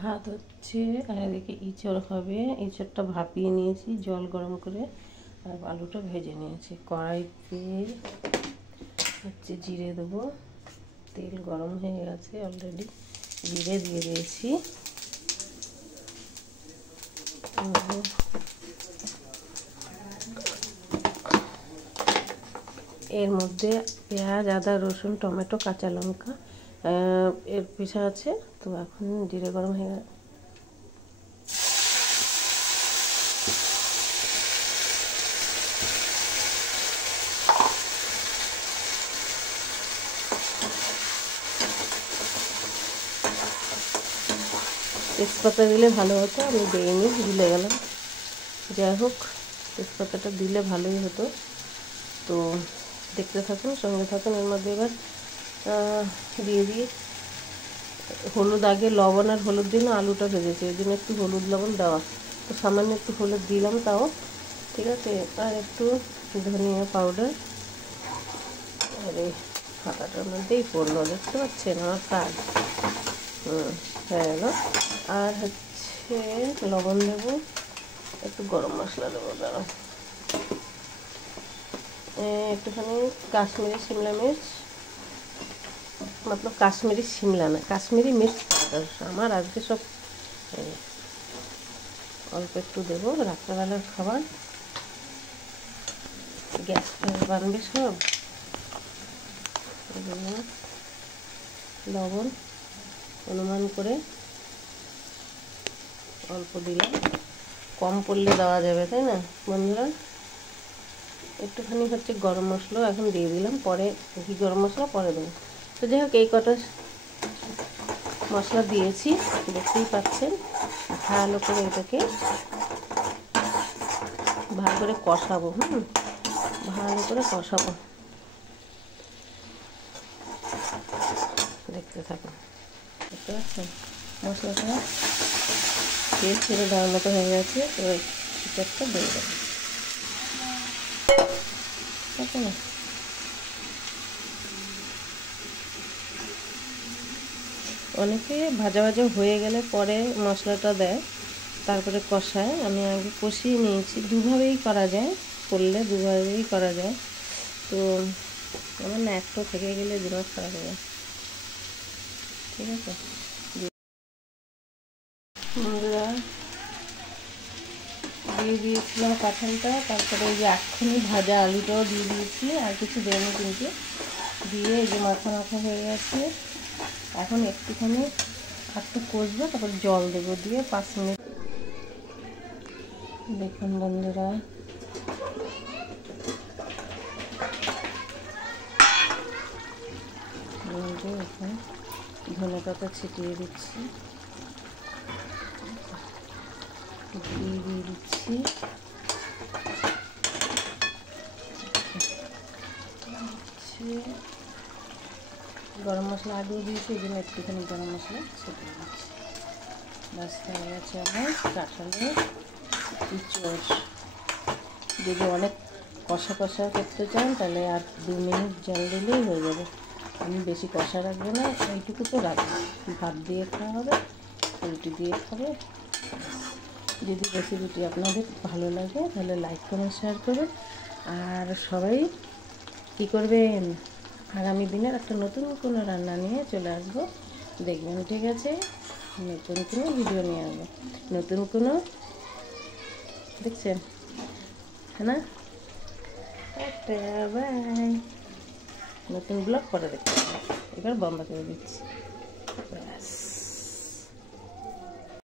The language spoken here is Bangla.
ভাত হচ্ছে আর এদিকে ইঁচড় হবে। ইঁচড়টা ভাপিয়ে নিয়েছি জল গরম করে, আর আলুটা ভেজে নিয়েছি। কড়াইতে হচ্ছে জিরে দেবো, তেল গরম হয়ে গেছে অলরেডি, জিরে দিয়ে দিয়েছি। এর মধ্যে পেঁয়াজ, আদা, রসুন, টমেটো, কাঁচা লঙ্কা এর পিসা আছে। তো এখন জিরে গরম হয়ে গেছে, তেজপাতা দিলে ভালো হতো, আমি দিইনি, ভুলে গেলাম। যাই হোক, তেজপাতাটা দিলে ভালোই হতো। তো দেখতে থাকুন, সঙ্গে থাকুন। এর মধ্যে এবার দিয়ে দিই হলুদ। আগে লবণ আর হলুদ দিয়ে আলুটা ভেজেছি, ওই জন্য একটু হলুদ লবণ দেওয়া। তো সামান্য একটু হলুদ দিলাম, তাও ঠিক আছে। আর একটু ধনিয়া পাউডার, আর এই হাতাটার মধ্যেই পড়লো, দেখতে পাচ্ছেন আমার কাজ। হয়ে গেল। আর হচ্ছে লবণ দেবো, একটু গরম মশলা দেবো, দাঁড়াও, একটুখানি কাশ্মীরি শিমলা মির্চ, মতলব কাশ্মীরি শিমলা না, কাশ্মীরি মির্চ পাউডার। আমার আজকে সব অল্প একটু দেবো, রাত্রেবেলার খাবার, গ্যাস বানবে সব। লবণ অনুমান করে অল্প দিলাম, কম পড়লে দেওয়া যাবে, তাই না বন্ধুরা। একটুখানি হচ্ছে গরম মশলা এখন দিয়ে দিলাম, পরে কি গরম মশলা পরে দেবো। তো যাই হোক, এই কটা মশলা দিয়েছি, দেখতেই পাচ্ছেন। ভালো করে এটাকে ভালো করে কষাবো। ভালো করে কষাবো, দেখতে থাকুন। দেখতে পাচ্ছেন মশলাটা তেল ছেড়ে দেওয়ার মতো হয়ে গেছে। তো চিকেনটা দিয়ে দেবো, ঠিক আছে না। অনেকে ভাজা ভাজা হয়ে গেলে পরে মশলাটা দেয়, তারপরে কষায়। আমি আগে কষিয়ে নিয়েছি। দুভাবেই করা যায়, করলে দুভাবেই করা যায়। তো আমার না একটু থেকে গেলে দিমাগ খারাপ হয়ে যায়, ঠিক আছে বন্ধুরা। দিয়ে দিয়েছিলাম কাঁঠালটা, তারপরে এই যে এক্ষুনি ভাজা আলুটাও দিয়ে দিয়েছি, আর কিছু দেয়নি কিন্তু। দিয়ে এই যে মাখা মাখা হয়ে গেছে। এখন একটুখানি একটু কষবো, তারপর জল দেবো, দিয়ে 5 মিনিট। দেখুন বন্ধুরা, এখন ধনে পাতা ছিটিয়ে দিচ্ছি, ঘি দিয়ে দিচ্ছি, গরম মশলা আগেও দিয়েছি, এই জন্য একটুখানি গরম মশলা ছিটিয়ে দিচ্ছি। বাস হয়ে গেছে আমার কাঁঠালের ইঁচড়। যদি অনেক কষা কষা করতে চান তাহলে আর 2 মিনিট জল দিলেই হয়ে যাবে। আমি বেশি কষা রাখবো না, এইটুকু তো রাখবো। ভাত দিয়ে খাওয়া হবে, রুটি দিয়ে খাবে। যদি রেসিপিটি আপনাদের ভালো লাগে তাহলে লাইক কমেন্ট শেয়ার করুন। আর সবাই কী করবেন, আগামী দিনের একটা নতুন কোনো রান্না নিয়ে চলে আসবো, দেখবেন, ঠিক আছে। নতুন কোনো ভিডিও নিয়ে আসবো, নতুন কোনো, দেখছেন, হ্যাঁ না। একটা বাই, নতুন ব্লগ পরে দেখতে, এবার বন্ধ করে দিচ্ছি।